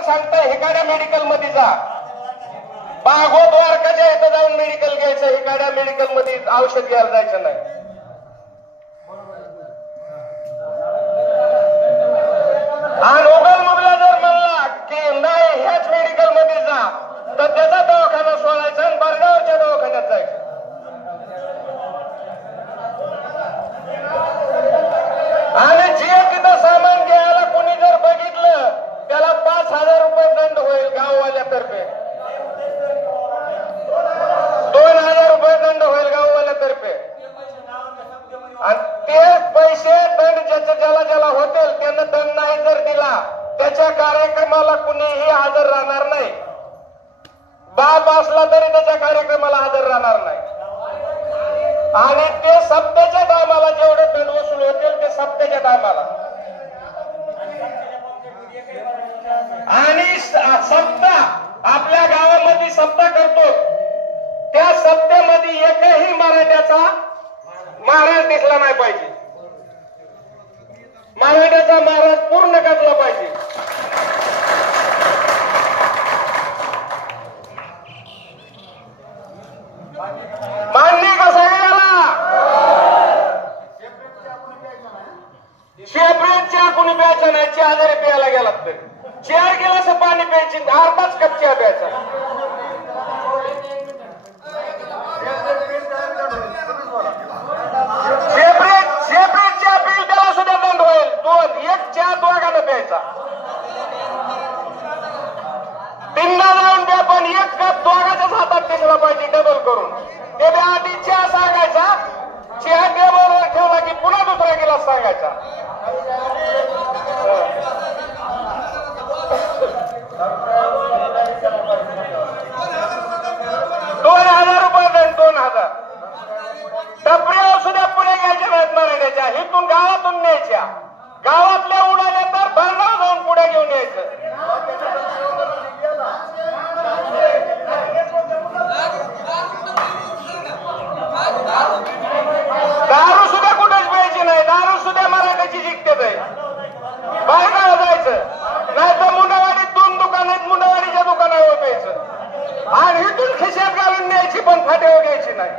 Doctor सांगताय हिकाड्या medical मध्ये जा, बागोद वारकाच्या इथं जाऊन मेडिकल घ्यायचं, हिकाड्या मेडिकल मध्ये औषध घ्यायला जायचं नाही. आणि उगल मुगला जर म्हणला की नाही ह्याच मेडिकल मध्ये जा, तर त्याचा दवाखाना सोडायचा आणि बरगावच्या दवाखान्यात जायचं. आणि जे तिथं सामान घ्यायला कोणी जर बघितलं त्याला 5,000 रुपये दंड होईल गाववाल्यातर्फे, 2,000 रुपये दंड होईल गाववाल्यातर्फे. आणि ते पैसे दंड ज्याला ज्याला होतील त्यांना दंड नाही जर दिला त्याच्या कार्यक्रमाला कुणीही हजर राहणार नाही. बाप असला तरी त्याच्या कार्यक्रमाला हजर राहणार नाही. आणि ते सप्त्याच्या टायमाला जेवढे दंड वसूल होतील ते सप्त्याच्या टायमाला. आणि सप्ताह आपल्या गावामध्ये सप्ताह करतो, त्या सप्त्यामध्ये एकही मराठ्याचा महाराज दिसला नाही पाहिजे. मराठ्याचा महाराज पूर्ण कसला पाहिजे. मान्य का सगळ्याला? सेपरेट चहा कुणी प्यायचा नाही, चहा जरी प्यायला गेला तर 4 गिलास पाणी प्यायची, अर्धाच कप चहा प्यायचा. सेपरेट चहा पिल त्याला सुद्धा दंड होईल. एक चहा दोघांना प्यायचा. तीनदा जाऊन द्या पण एक कप दोघांच्याच हातात दिसला पाहिजे डबल करून. ते आधी चहा सांगायचा, चहा टेबलवर ठेवला की पुन्हा दुसरा गिलास सांगायचा. 2,000 रुपये दंड, 2,000. टपऱ्या सुद्धा पुढे घ्यायच्या नाहीत मराठ्याच्या, इथून गावातून न्यायच्या. गावातल्या उडाल्या तर भरणाव जाऊन पुढे घेऊन यायचं. दारू सुद्धा कुठेच प्यायची नाही, दारू सुद्धा मराठ्याची जिंकते बाहेर जायचं. नाही तर मुंडावाडीत 2 दुकान आहेत, मुंडावाडीच्या दुकानावर प्यायचं. आणि इथून खिशात घालून न्यायची पण फाट्यावर घ्यायची नाही.